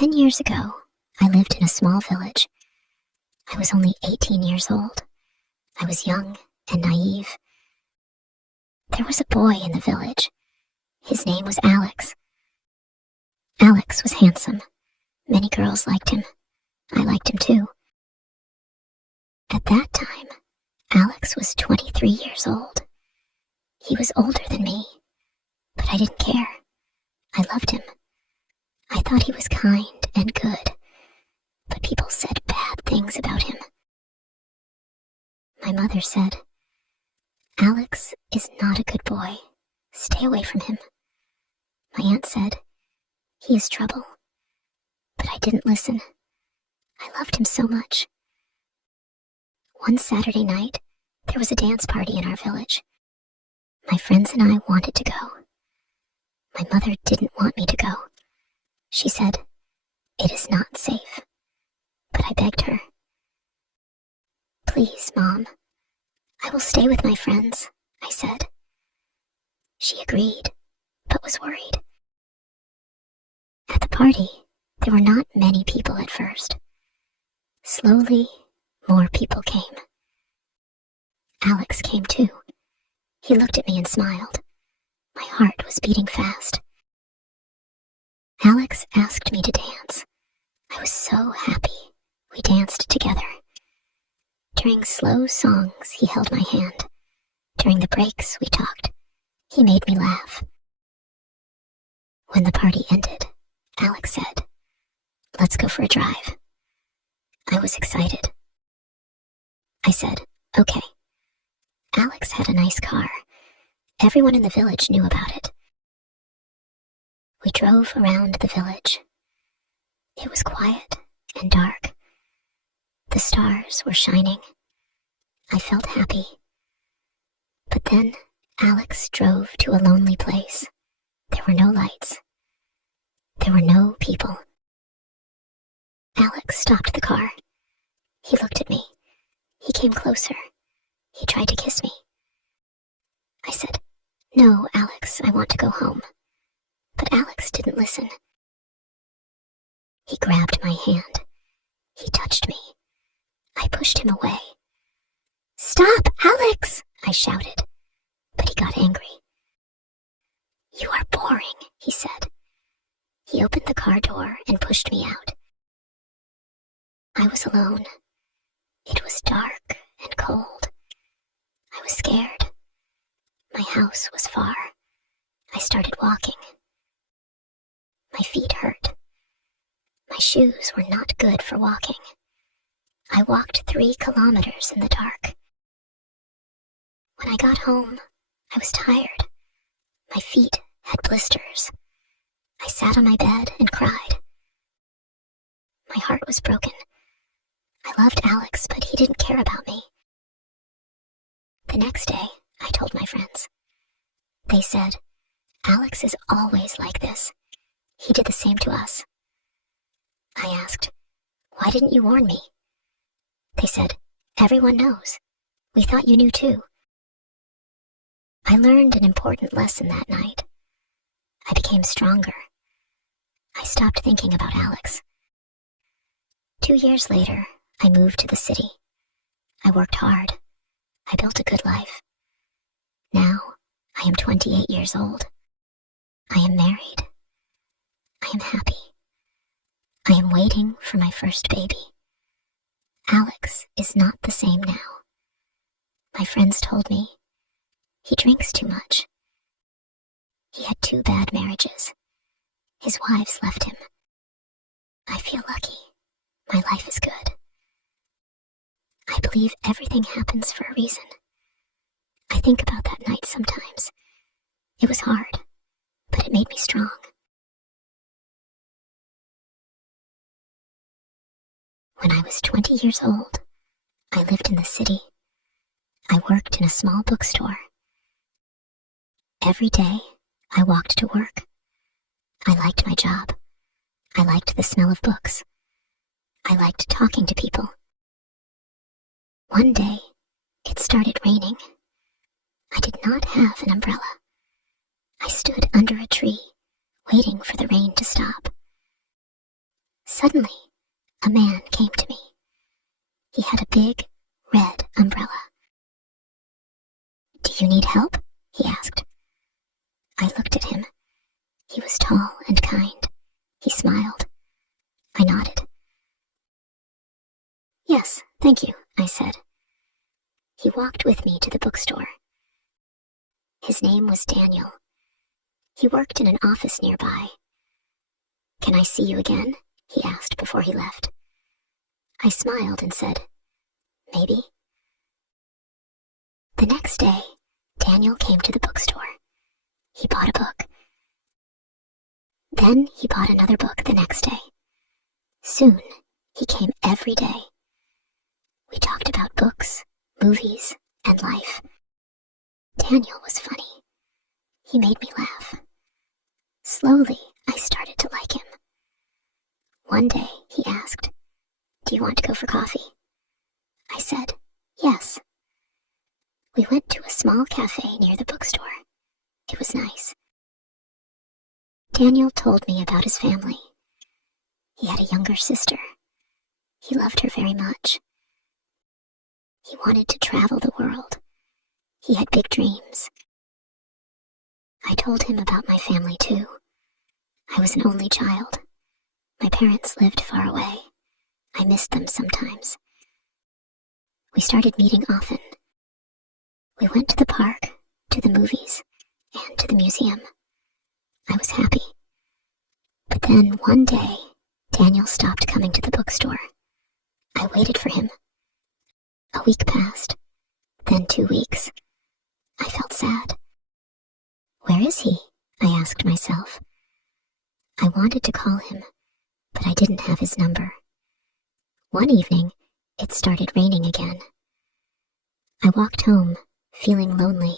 10 years ago, I lived in a small village. I was only 18 years old. I was young and naive. There was a boy in the village. His name was Alex. Alex was handsome. Many girls liked him. I liked him too. At that time, Alex was 23 years old. He was older than me, but I didn't care. I loved him. I thought he was kind and good, but people said bad things about him. My mother said, "Alex is not a good boy. Stay away from him." My aunt said, "He is trouble." But I didn't listen. I loved him so much. One Saturday night, there was a dance party in our village. My friends and I wanted to go. My mother didn't want me to go. She said, "It is not safe." But I begged her, "Please, Mom, I will stay with my friends," I said. She agreed, but was worried. At the party, there were not many people at first. Slowly, more people came. Alex came too. He looked at me and smiled. My heart was beating fast. Alex asked me to dance. I was so happy. We danced together. During slow songs, he held my hand. During the breaks, we talked. He made me laugh. When the party ended, Alex said, "Let's go for a drive." I was excited. I said, "Okay." Alex had a nice car. Everyone in the village knew about it. We drove around the village. It was quiet and dark. The stars were shining. I felt happy. But then Alex drove to a lonely place. There were no lights. There were no people. Alex stopped the car. He looked at me. He came closer. He tried to kiss me. I said, "No, Alex, I want to go home." But Alex didn't listen. He grabbed my hand. He touched me. I pushed him away. "Stop, Alex!" I shouted, but he got angry. "You are boring," he said. He opened the car door and pushed me out. I was alone. It was dark and cold. I was scared. My house was far. I started walking. My feet hurt. My shoes were not good for walking. I walked 3 kilometers in the dark. When I got home, I was tired. My feet had blisters. I sat on my bed and cried. My heart was broken. I loved Alex, but he didn't care about me. The next day, I told my friends. They said, "Alex is always like this. He did the same to us." I asked, "Why didn't you warn me?" They said, "Everyone knows. We thought you knew too." I learned an important lesson that night. I became stronger. I stopped thinking about Alex. 2 years later, I moved to the city. I worked hard. I built a good life. Now, I am 28 years old. I am married. I am happy. I am waiting for my first baby. Alex is not the same now. My friends told me he drinks too much. He had 2 bad marriages. His wives left him. I feel lucky. My life is good. I believe everything happens for a reason. I think about that night sometimes. It was hard, but it made me strong. When I was 20 years old, I lived in the city. I worked in a small bookstore. Every day, I walked to work. I liked my job. I liked the smell of books. I liked talking to people. One day, it started raining. I did not have an umbrella. I stood under a tree, waiting for the rain to stop. Suddenly, a man came to me. He had a big, red umbrella. "Do you need help?" he asked. I looked at him. He was tall and kind. He smiled. I nodded. "Yes, thank you," I said. He walked with me to the bookstore. His name was Daniel. He worked in an office nearby. "Can I see you again?" he asked before he left. I smiled and said, "Maybe." The next day, Daniel came to the bookstore. He bought a book. Then he bought another book the next day. Soon, he came every day. We talked about books, movies, and life. Daniel was funny. He made me laugh. Slowly, I started to like him. One day, he asked, "Do you want to go for coffee?" I said, "Yes." We went to a small cafe near the bookstore. It was nice. Daniel told me about his family. He had a younger sister. He loved her very much. He wanted to travel the world. He had big dreams. I told him about my family too. I was an only child. My parents lived far away. I missed them sometimes. We started meeting often. We went to the park, to the movies, and to the museum. I was happy. But then one day, Daniel stopped coming to the bookstore. I waited for him. A week passed, then 2 weeks. I felt sad. Where is he? I asked myself. I wanted to call him, but I didn't have his number. One evening, it started raining again. I walked home, feeling lonely.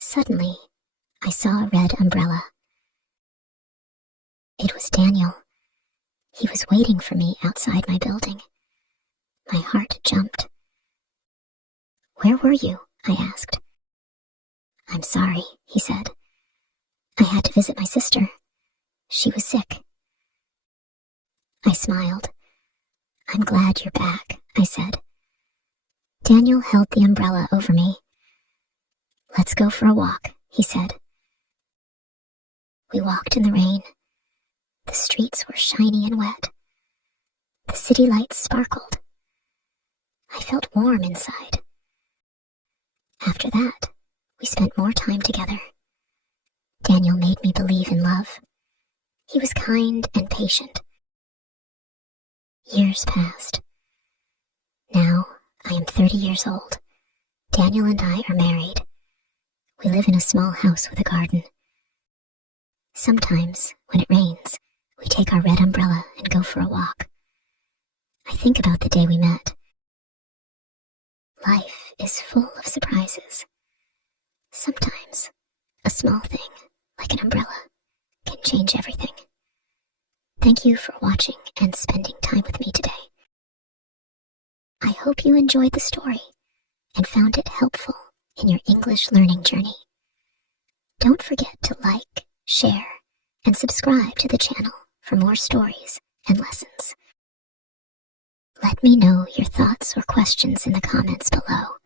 Suddenly, I saw a red umbrella. It was Daniel. He was waiting for me outside my building. My heart jumped. "Where were you?" I asked. "I'm sorry," he said. "I had to visit my sister. She was sick." I smiled. "I'm glad you're back," I said. Daniel held the umbrella over me. "Let's go for a walk," he said. We walked in the rain. The streets were shiny and wet. The city lights sparkled. I felt warm inside. After that, we spent more time together. Daniel made me believe in love. He was kind and patient. Years passed. Now, I am 30 years old. Daniel and I are married. We live in a small house with a garden. Sometimes, when it rains, we take our red umbrella and go for a walk. I think about the day we met. Life is full of surprises. Sometimes, a small thing, like an umbrella, can change everything. Thank you for watching and spending time with me today. I hope you enjoyed the story and found it helpful in your English learning journey. Don't forget to like, share, and subscribe to the channel for more stories and lessons. Let me know your thoughts or questions in the comments below.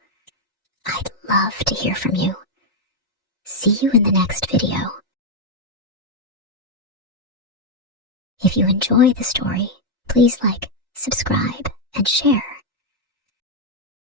I'd love to hear from you. See you in the next video. If you enjoy the story, please like, subscribe, and share.